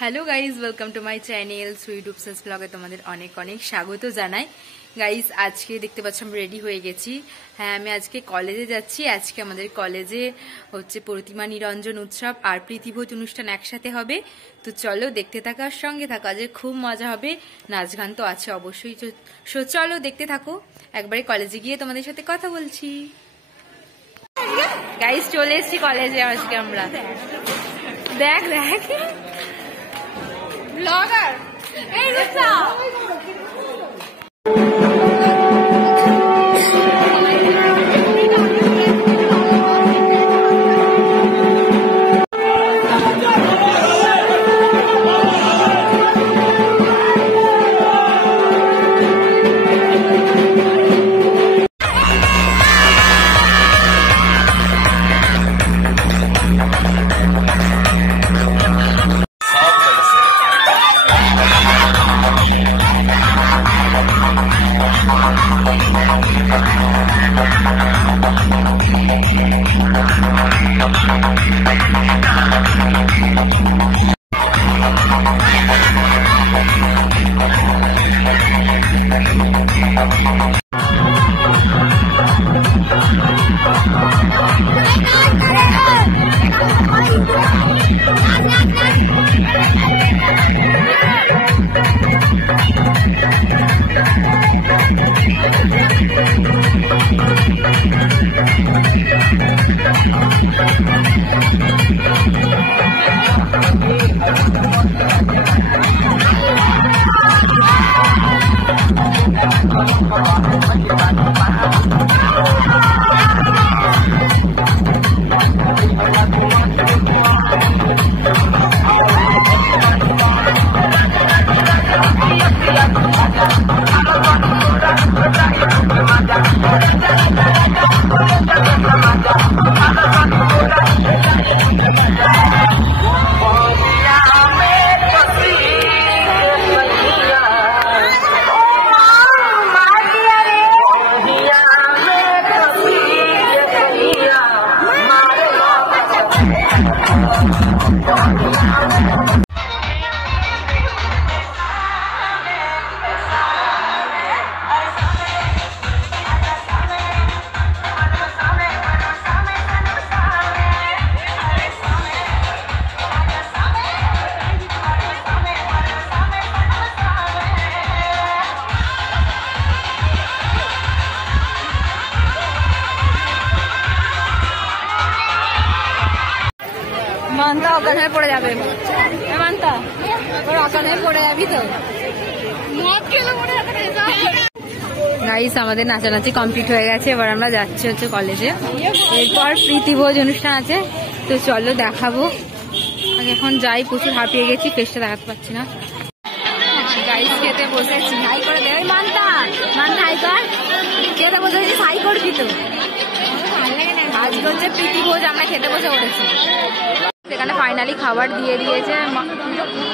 Hello guys, welcome to my channel sweet উপসেস ব্লগে তোমাদের অনেক অনেক স্বাগত জানাই। গাইজ আজকে দেখতে পাচ্ছ আমি রেডি হয়ে গেছি। হ্যাঁ, আমি আজকে কলেজে যাচ্ছি। আজকে আমাদের কলেজে হচ্ছে প্রতিমা নিরঞ্জন উৎসব আর প্রীতিভোজ অনুষ্ঠান একসাথে হবে। তো চলো দেখতে থাকো আর সঙ্গে থাকো, আজকে খুব মজা হবে। নাচ গান তো আছে অবশ্যই। সো চলো দেখতে থাকো, একবারে কলেজে গিয়ে তোমাদের সাথে কথা বলছি। গাইজ চলে এসেছি কলেজে আজকে আমরা। দেখ দেখ ব্লগার এই রুচা মানতা অজ্ঞান হয়ে পড়ে যাবে। মানতা ওর অজ্ঞান হয়ে পড়ে যাবি তো। গাইস আমাদের নাচানাচি কমপ্লিট হয়ে গেছে, এবার আমরা যাচ্ছি হচ্ছে কলেজে। এরপর প্রীতিভোজ অনুষ্ঠান আছে, তো চলো দেখাবো। এখন যাই, প্রচুর হাঁপিয়ে গেছি, ফেসটা দেখাতে পারছি না। গাইস খেতে বসেছি, হাই করে দে। মানতা মানতা হাই কর, খেতে বসেছি, হাই করবি তো। আজকে হচ্ছে প্রীতিভোজ, আমরা খেতে বসে পড়েছি। এখানে ফাইনালি খাবার দিয়ে দিয়েছে,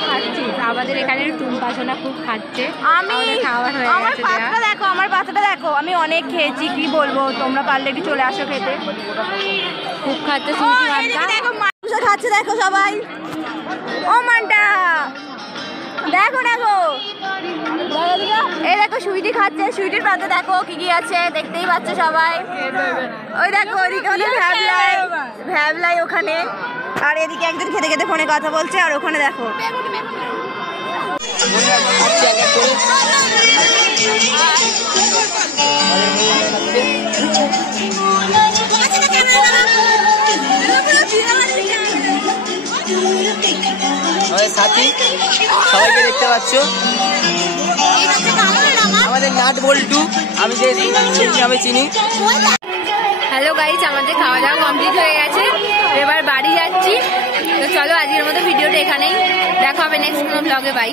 খাচ্ছি। আমাদের এখানে টুম্পাসোনা খুব খাচ্ছে। আমি খাবার হয়ে গেছে। দেখো আমার পাতাটা দেখো, আমি অনেক খেয়েছি, কি বলবো। তোমরা পারলে একটু চলে আসো খেতে। খুব খাচ্ছে সুইটি মানটা, দেখো খাচ্ছে, দেখো সবাই। ও মানটা দেখো দেখো, এই দেখো সুইটি খাচ্ছে। সুইটির পাতে দেখো কি কি আছে, দেখতেই পাচ্ছে সবাই। ওই দেখো ওইদিকে ভ্যাবলাই ওখানে, আর এদিকে একজন খেতে খেতে ফোনে কথা বলছে, আর ওখানে দেখো। সাথী সবাইকে দেখতে পাচ্ছ, আমাদের নাট বল্টু, আমি যে আমি চিনি। হ্যালো গাইজ, আমাদের খাওয়া দাওয়া কমপ্লিট হয়ে গেছে, এবার বাড়ি যাচ্ছি। তো চলো আজকের মতো ভিডিওটা এখানেই, দেখা হবে নেক্সট কোনো ব্লগে। বাই।